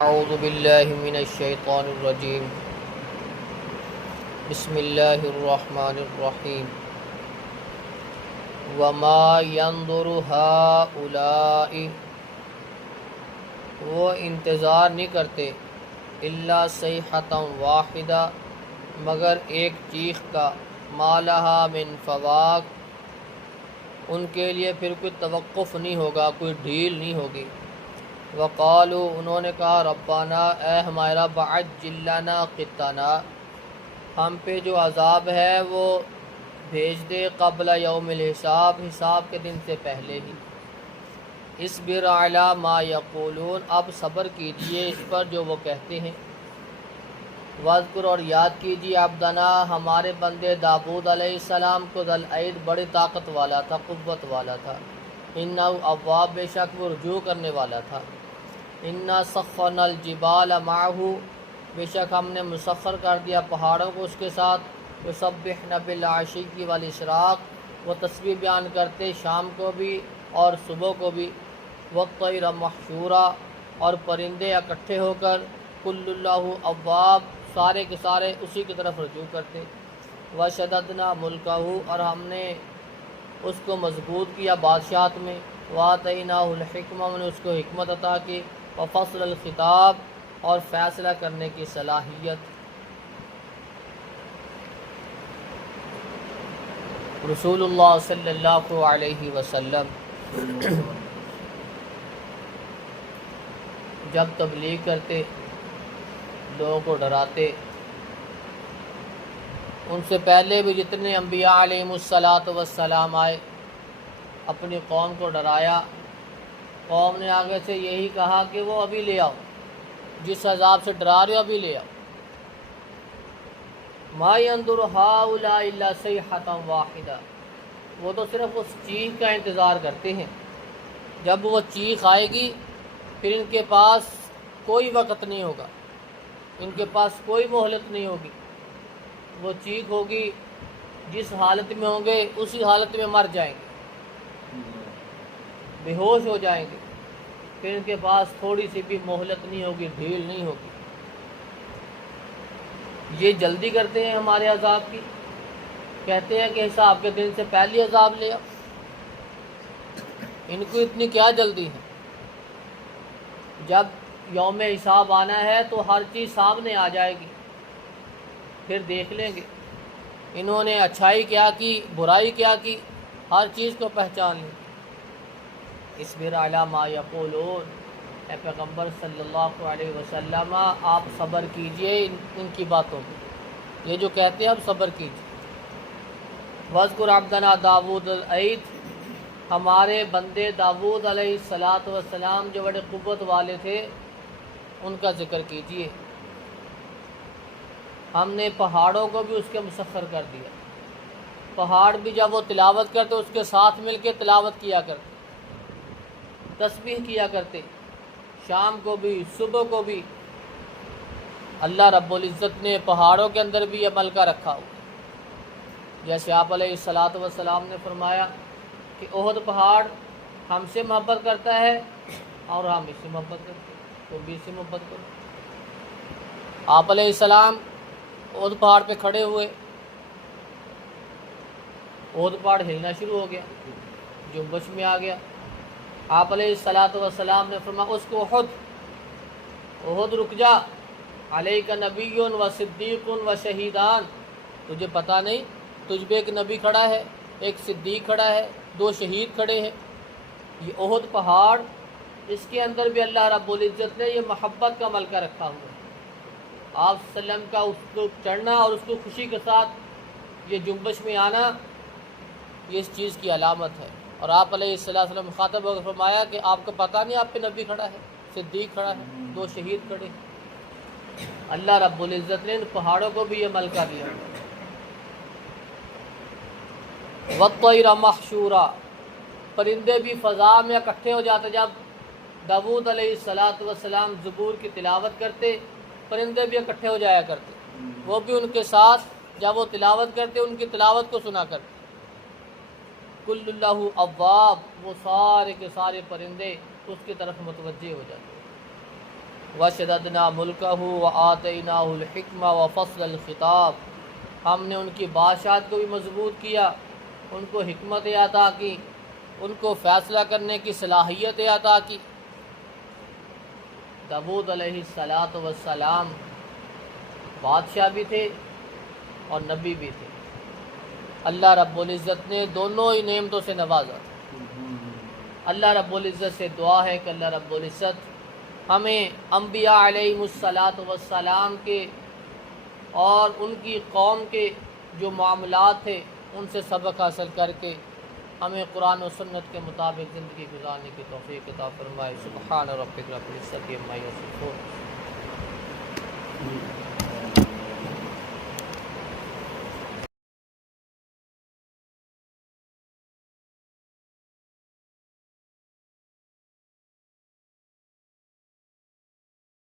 اعوذ باللہ من الشیطان الرجیم بسم اللہ الرحمن الرحیم وما ينظر هؤلاء وہ انتظار نہیں کرتے الا صیحۃ واحدہ مگر ایک چیخ کا ما لها من فواق ان کے لیے پھر کوئی توقف نہیں ہوگا، کوئی ڈھیل نہیں ہوگی۔ وقالو انہوں نے کہا ربنا اے ہمارا بعجل لنا قطنا ہم پہ جو عذاب ہے وہ بھیج دے قبل یوم الحساب حساب کے دن سے پہلے ہی۔ اصبر علی ما یقولون اب صبر کیجئے اس پر جو وہ کہتے ہیں۔ واذکر اور یاد کیجئے عبدنا ہمارے بندے داؤد علیہ السلام کو ذل الایدی بڑی طاقت والا تھا، قوت والا تھا۔ انہ اواب بے شک وہ رجوع کرنے والا تھا۔ انا سخرنا الجبال معہ بے شک ہم نے مسخر کر دیا پہاڑوں کو اس کے ساتھ۔ یسبحن بالعشی والاشراق وہ تسبیح بیان کرتے شام کو بھی اور صبح کو بھی۔ والطیر محشورا اور پرندے اکٹھے ہو کر کل اللہ اواب سارے کے سارے اسی کی طرف رجوع کرتے۔ وشددنا ملکہ اور ہم نے اس کو مضبوط کیا بادشاہت میں۔ وآتیناہ الحکمہ ہم نے اس کو حکمت عطا کی۔ وفصل الخطاب اور فیصلہ کرنے کی صلاحیت۔ رسول اللہ صلی اللہ علیہ وسلم جب تبلیغ کرتے لوگوں کو ڈراتے، ان سے پہلے بھی جتنے انبیاء علیہم الصلاۃ والسلام آئے اپنی قوم کو ڈرایا، قوم نے آگے سے یہی کہا کہ وہ ابھی لے آؤ، جس عذاب سے ڈرا رہے ہو ابھی لے آؤ۔ ما ينظر هؤلاء الا صیحۃ واحدہ وہ تو صرف اس چیخ کا انتظار کرتے ہیں، جب وہ چیخ آئے گی پھر ان کے پاس کوئی وقت نہیں ہوگا، ان کے پاس کوئی مہلت نہیں ہوگی۔ وہ چیخ ہوگی، جس حالت میں ہوں گے اسی حالت میں مر جائیں گے، بے ہوش ہو جائیں گے، پھر ان کے پاس تھوڑی سی بھی مہلت نہیں ہوگی، ڈھیل نہیں ہوگی۔ یہ جلدی کرتے ہیں ہمارے عذاب کی، کہتے ہیں کہ حساب کے دن سے پہلے عذاب لے آؤ، ان کو اتنی کیا جلدی ہے؟ جب یوم حساب آنا ہے تو ہر چیز سامنے آ جائے گی، پھر دیکھ لیں گے انہوں نے اچھائی کیا کی، برائی کیا کی، ہر چیز کو پہچان لیں۔ اصبر علی ما یقولون اے پیغمبر صلی اللہ علیہ وسلم آپ صبر کیجئے ان کی باتوں پہ، یہ جو کہتے ہیں اب صبر کیجئے۔ واذکر عبدنا داؤد الایدی ہمارے بندے داؤد علیہ السلام جو بڑے قوت والے تھے ان کا ذکر کیجئے۔ ہم نے پہاڑوں کو بھی اس کے مسخر کر دیا، پہاڑ بھی جب وہ تلاوت کرتے اس کے ساتھ مل کے تلاوت کیا کرتے، تسبیح کیا کرتے، شام کو بھی صبح کو بھی۔ اللہ رب العزت نے پہاڑوں کے اندر بھی عمل کا رکھا ہو، جیسے آپ علیہ السلام نے فرمایا کہ احد پہاڑ ہم سے محبت کرتا ہے اور ہم اس سے محبت کرتے ہیں، تو بھی اس سے محبت کرو۔ آپ علیہ السلام احد پہاڑ پہ کھڑے ہوئے، احد پہاڑ ہلنا شروع ہو گیا، جنبش میں آ گیا۔ آپ علیہ السلام نے فرمایا اس کو احد رک جا، علیک نبی و صدیق و شہیدان، تجھے پتہ نہیں تجھ پہ ایک نبی کھڑا ہے، ایک صدیق کھڑا ہے، 2 شہید کھڑے ہیں۔ یہ احد پہاڑ اس کے اندر بھی اللہ رب العزت نے یہ محبت کا ملکہ رکھا ہوا ہے۔ آپ صلی اللہ علیہ وسلم کا اس کو چڑھنا اور اس کو خوشی کے ساتھ یہ جنبش میں آنا یہ اس چیز کی علامت ہے۔ اور آپ علیہ السلام مخاطب ہو کر فرمایا کہ آپ کو پتہ نہیں آپ پہ نبی کھڑا ہے، صدیق کھڑا ہے، 2 شہید کھڑے ہیں۔ اللہ رب العزت نے ان پہاڑوں کو بھی یہ ملکہ دیا۔ والطیر محشورا پرندے بھی فضا میں اکٹھے ہو جاتے، جب داؤد علیہ السلام زبور کی تلاوت کرتے پرندے بھی اکٹھے ہو جایا کرتے، وہ بھی ان کے ساتھ جب وہ تلاوت کرتے ان کی تلاوت کو سنا کرتے۔ کل اللہ اواب وہ سارے کے سارے پرندے اس کی طرف متوجہ ہو جاتے۔ وشددنا ملکہ وآتیناہ الحکمہ وفصل الخطاب، ہم نے ان کی بادشاہت کو بھی مضبوط کیا، ان کو حکمت عطا کی، ان کو فیصلہ کرنے کی صلاحیت عطا کی۔ داؤد علیہ السلام بادشاہ بھی تھے اور نبی بھی تھے، اللہ رب العزت نے دونوں ہی نعمتوں سے نوازا۔ اللہ رب العزت سے دعا ہے کہ اللہ رب العزت ہمیں انبیاء علیہم السلام کے اور ان کی قوم کے جو معاملات تھے ان سے سبق حاصل کر کے ہمیں قرآن و سنت کے مطابق زندگی گزارنے کی توفیق عطا فرمائے۔ سبحان ربک رب العزت عما یصفون۔